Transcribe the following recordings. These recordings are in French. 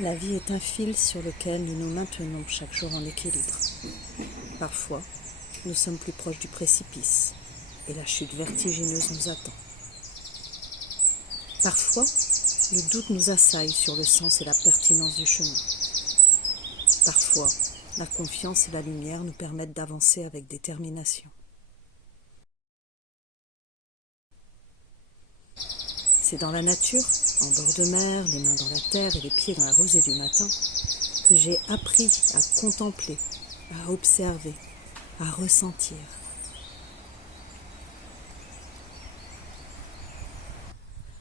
La vie est un fil sur lequel nous nous maintenons chaque jour en équilibre. Parfois, nous sommes plus proches du précipice et la chute vertigineuse nous attend. Parfois, le doute nous assaille sur le sens et la pertinence du chemin. Parfois, la confiance et la lumière nous permettent d'avancer avec détermination. C'est dans la nature, en bord de mer, les mains dans la terre et les pieds dans la rosée du matin, que j'ai appris à contempler, à observer, à ressentir.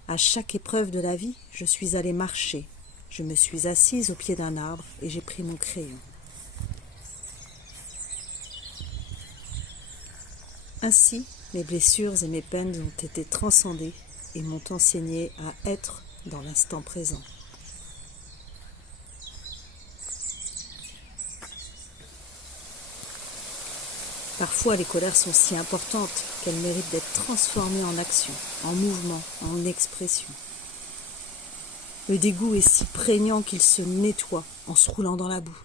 À chaque épreuve de la vie, je suis allée marcher. Je me suis assise au pied d'un arbre et j'ai pris mon crayon. Ainsi, mes blessures et mes peines ont été transcendées et m'ont enseigné à être dans l'instant présent. Parfois, les colères sont si importantes qu'elles méritent d'être transformées en action, en mouvement, en expression. Le dégoût est si prégnant qu'il se nettoie en se roulant dans la boue.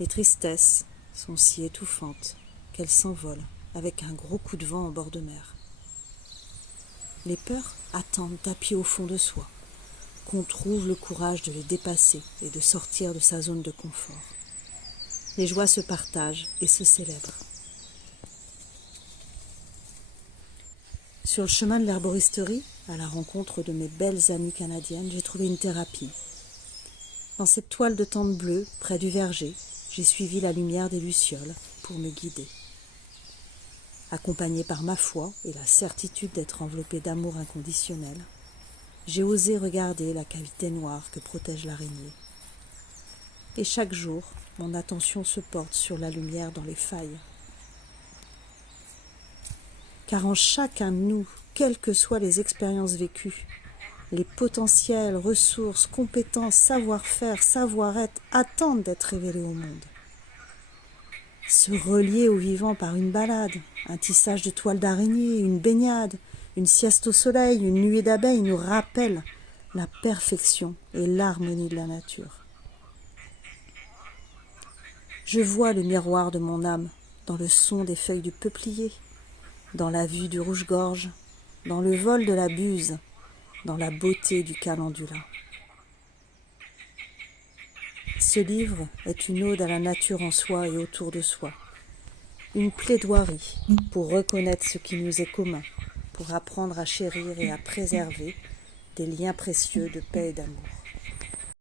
Les tristesses sont si étouffantes qu'elles s'envolent avec un gros coup de vent en bord de mer. Les peurs attendent tapis au fond de soi, qu'on trouve le courage de les dépasser et de sortir de sa zone de confort. Les joies se partagent et se célèbrent. Sur le chemin de l'herboristerie, à la rencontre de mes belles amies canadiennes, j'ai trouvé une thérapie. Dans cette toile de tente bleue, près du verger, j'ai suivi la lumière des lucioles pour me guider. Accompagnée par ma foi et la certitude d'être enveloppée d'amour inconditionnel, j'ai osé regarder la cavité noire que protège l'araignée. Et chaque jour, mon attention se porte sur la lumière dans les failles. Car en chacun de nous, quelles que soient les expériences vécues, les potentiels, ressources, compétences, savoir-faire, savoir-être attendent d'être révélés au monde. Se relier au vivant par une balade, un tissage de toile d'araignée, une baignade, une sieste au soleil, une nuée d'abeilles nous rappellent la perfection et l'harmonie de la nature. Je vois le miroir de mon âme dans le son des feuilles du peuplier, dans la vue du rouge-gorge, dans le vol de la buse, dans la beauté du calendula. Ce livre est une ode à la nature en soi et autour de soi, une plaidoirie pour reconnaître ce qui nous est commun, pour apprendre à chérir et à préserver des liens précieux de paix et d'amour.